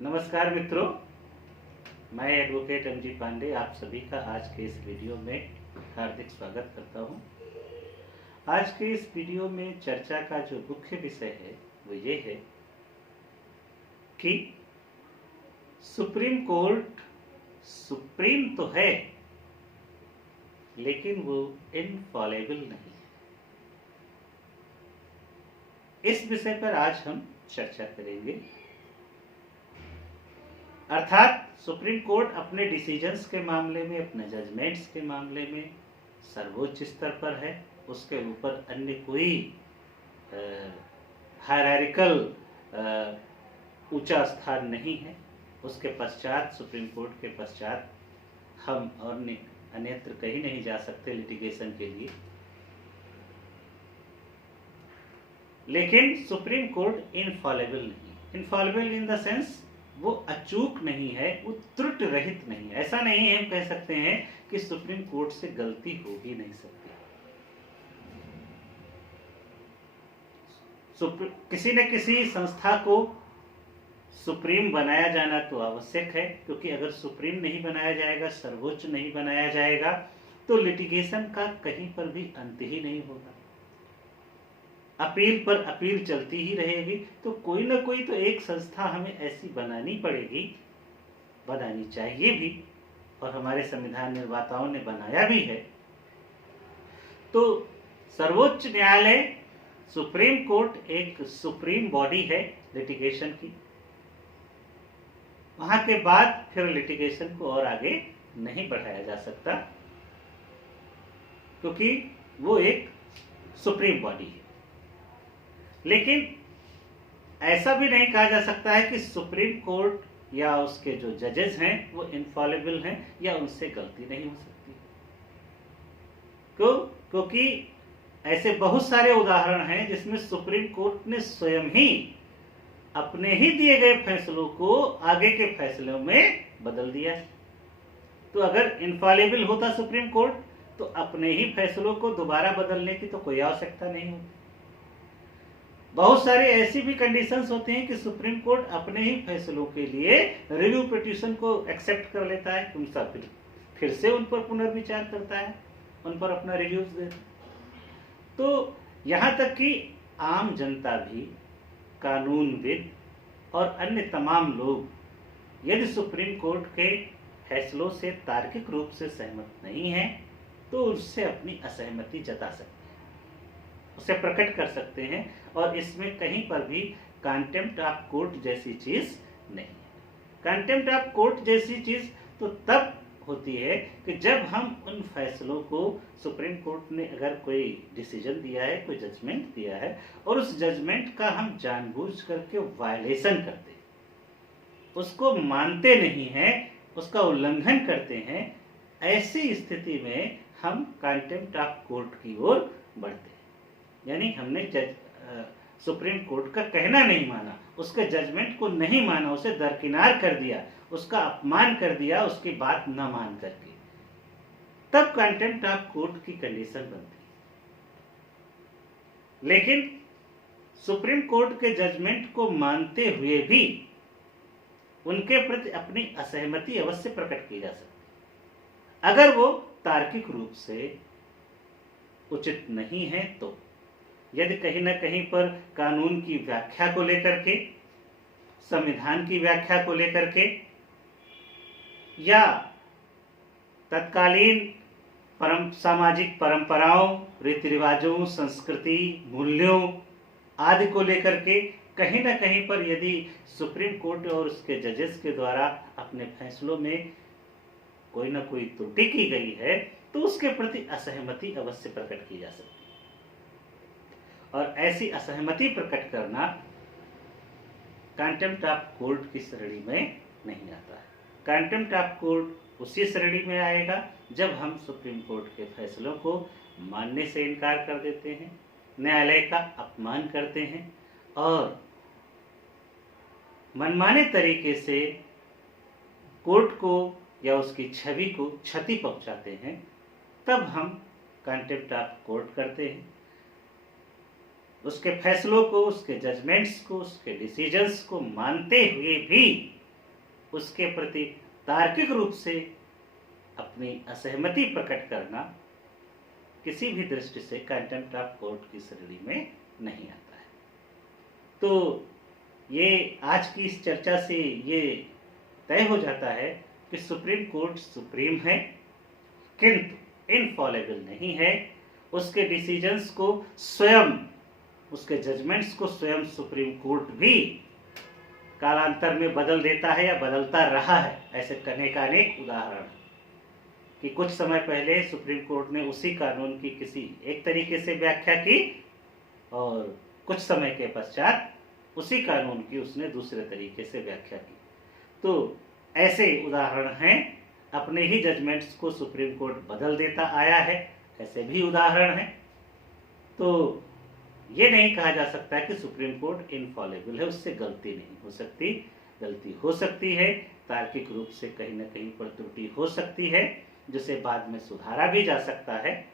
नमस्कार मित्रों, मैं एडवोकेट एम जी पांडे आप सभी का आज के इस वीडियो में हार्दिक स्वागत करता हूं। आज के इस वीडियो में चर्चा का जो मुख्य विषय है वो ये है कि सुप्रीम कोर्ट सुप्रीम तो है लेकिन वो इनफॉलेबल नहीं है। इस विषय पर आज हम चर्चा करेंगे। अर्थात सुप्रीम कोर्ट अपने डिसीजंस के मामले में, अपने जजमेंट्स के मामले में सर्वोच्च स्तर पर है। उसके ऊपर अन्य कोई हायरार्किकल ऊंचा स्थान नहीं है। उसके पश्चात, सुप्रीम कोर्ट के पश्चात हम और अन्यत्र कहीं नहीं जा सकते लिटिगेशन के लिए। लेकिन सुप्रीम कोर्ट इनफॉलेबल नहीं। इनफॉलेबल इन द सेंस वो अचूक नहीं है, वो त्रुटि रहित नहीं है। ऐसा नहीं है हम कह सकते हैं कि सुप्रीम कोर्ट से गलती हो ही नहीं सकती। किसी न किसी संस्था को सुप्रीम बनाया जाना तो आवश्यक है, क्योंकि अगर सुप्रीम नहीं बनाया जाएगा, सर्वोच्च नहीं बनाया जाएगा, तो लिटिगेशन का कहीं पर भी अंत ही नहीं होगा। अपील पर अपील चलती ही रहेगी। तो कोई ना कोई तो एक संस्था हमें ऐसी बनानी पड़ेगी, बनानी चाहिए भी, और हमारे संविधान निर्माताओं ने बनाया भी है। तो सर्वोच्च न्यायालय, सुप्रीम कोर्ट एक सुप्रीम बॉडी है लिटिगेशन की। वहां के बाद फिर लिटिगेशन को और आगे नहीं बढ़ाया जा सकता, क्योंकि वो एक सुप्रीम बॉडी है। लेकिन ऐसा भी नहीं कहा जा सकता है कि सुप्रीम कोर्ट या उसके जो जजेस हैं वो इनफॉलेबल हैं या उनसे गलती नहीं हो सकती। क्यों? क्योंकि ऐसे बहुत सारे उदाहरण हैं जिसमें सुप्रीम कोर्ट ने स्वयं ही अपने ही दिए गए फैसलों को आगे के फैसलों में बदल दिया। तो अगर इनफॉलेबल होता सुप्रीम कोर्ट तो अपने ही फैसलों को दोबारा बदलने की तो कोई आवश्यकता नहीं होती। बहुत सारे ऐसी भी कंडीशंस होते हैं कि सुप्रीम कोर्ट अपने ही फैसलों के लिए रिव्यू पिटीशन को एक्सेप्ट कर लेता है, उनका फिर से उन पर पुनर्विचार करता है, उन पर अपना रिव्यूज देता है। तो यहाँ तक कि आम जनता भी, कानूनविद और अन्य तमाम लोग यदि सुप्रीम कोर्ट के फैसलों से तार्किक रूप से सहमत नहीं है तो उससे अपनी असहमति जता सकते हैं, उसे प्रकट कर सकते हैं। और इसमें कहीं पर भी कंटेम्प्ट ऑफ कोर्ट जैसी चीज नहीं है। कंटेम्प्ट ऑफ कोर्ट जैसी चीज तो तब होती है कि जब हम उन फैसलों को, सुप्रीम कोर्ट ने अगर कोई डिसीजन दिया है, कोई जजमेंट दिया है, और उस जजमेंट का हम जानबूझ करके वायलेशन करते हैं, उसको मानते नहीं हैं, उसका उल्लंघन करते हैं, ऐसी स्थिति में हम कंटेम्प्ट ऑफ कोर्ट की ओर बढ़ते हैं। यानी हमने सुप्रीम कोर्ट का कहना नहीं माना, उसके जजमेंट को नहीं माना, उसे दरकिनार कर दिया, उसका अपमान कर दिया, उसकी बात न मान करके, तब कंटेम्प्ट ऑफ कोर्ट की कंडीशन बनती है। लेकिन सुप्रीम कोर्ट के जजमेंट को मानते हुए भी उनके प्रति अपनी असहमति अवश्य प्रकट की जा सकती है, अगर वो तार्किक रूप से उचित नहीं है। तो यदि कहीं ना कहीं पर कानून की व्याख्या को लेकर के, संविधान की व्याख्या को लेकर के, या तत्कालीन सामाजिक परंपराओं, रीति रिवाजों, संस्कृति, मूल्यों आदि को लेकर के कहीं ना कहीं पर यदि सुप्रीम कोर्ट और उसके जजेस के द्वारा अपने फैसलों में कोई ना कोई त्रुटि की गई है तो उसके प्रति असहमति अवश्य प्रकट की जा सकती है। और ऐसी असहमति प्रकट करना कंटेम्प्ट ऑफ कोर्ट की श्रेणी में नहीं आता है। कंटेम्प्ट ऑफ कोर्ट उसी श्रेणी में आएगा जब हम सुप्रीम कोर्ट के फैसलों को मानने से इनकार कर देते हैं, न्यायालय का अपमान करते हैं और मनमाने तरीके से कोर्ट को या उसकी छवि को क्षति पहुंचाते हैं, तब हम कंटेम्प्ट ऑफ कोर्ट करते हैं। उसके फैसलों को, उसके जजमेंट्स को, उसके डिसीजंस को मानते हुए भी उसके प्रति तार्किक रूप से अपनी असहमति प्रकट करना किसी भी दृष्टि से कंटेम्प्ट ऑफ कोर्ट की श्रेणी में नहीं आता है। तो ये आज की इस चर्चा से ये तय हो जाता है कि सुप्रीम कोर्ट सुप्रीम है, किंतु इनफॉलेबल नहीं है। उसके डिसीजंस को स्वयं, उसके जजमेंट्स को स्वयं सुप्रीम कोर्ट भी कालांतर में बदल देता है या बदलता रहा है। ऐसे अनेक उदाहरण कि कुछ समय पहले सुप्रीम कोर्ट ने उसी कानून की किसी एक तरीके से व्याख्या की और कुछ समय के पश्चात उसी कानून की उसने दूसरे तरीके से व्याख्या की। तो ऐसे उदाहरण हैं। अपने ही जजमेंट्स को सुप्रीम कोर्ट बदल देता आया है, ऐसे भी उदाहरण हैं। तो ये नहीं कहा जा सकता कि सुप्रीम कोर्ट इनफॉलेबल है, उससे गलती नहीं हो सकती। गलती हो सकती है, तार्किक रूप से कहीं ना कहीं पर त्रुटि हो सकती है, जिसे बाद में सुधारा भी जा सकता है।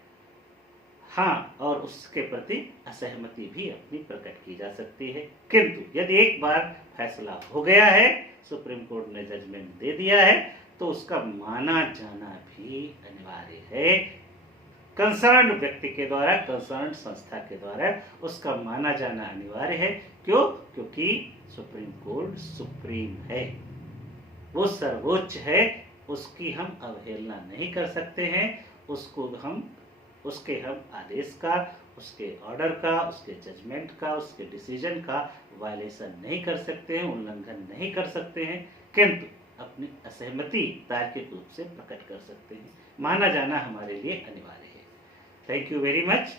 हाँ, और उसके प्रति असहमति भी अपनी प्रकट की जा सकती है। किंतु यदि एक बार फैसला हो गया है, सुप्रीम कोर्ट ने जजमेंट दे दिया है, तो उसका माना जाना भी अनिवार्य है। कंसर्न व्यक्ति के द्वारा, कंसर्न संस्था के द्वारा उसका माना जाना अनिवार्य है। क्यों? क्योंकि सुप्रीम कोर्ट सुप्रीम है, वो सर्वोच्च है, उसकी हम अवहेलना नहीं कर सकते हैं। उसके हम आदेश का, उसके ऑर्डर का, उसके जजमेंट का, उसके डिसीजन का वायलेशन नहीं कर सकते हैं, उल्लंघन नहीं कर सकते हैं, किंतु अपनी असहमति तार्किक रूप से प्रकट कर सकते हैं। माना जाना हमारे लिए अनिवार्य है। Thank you very much.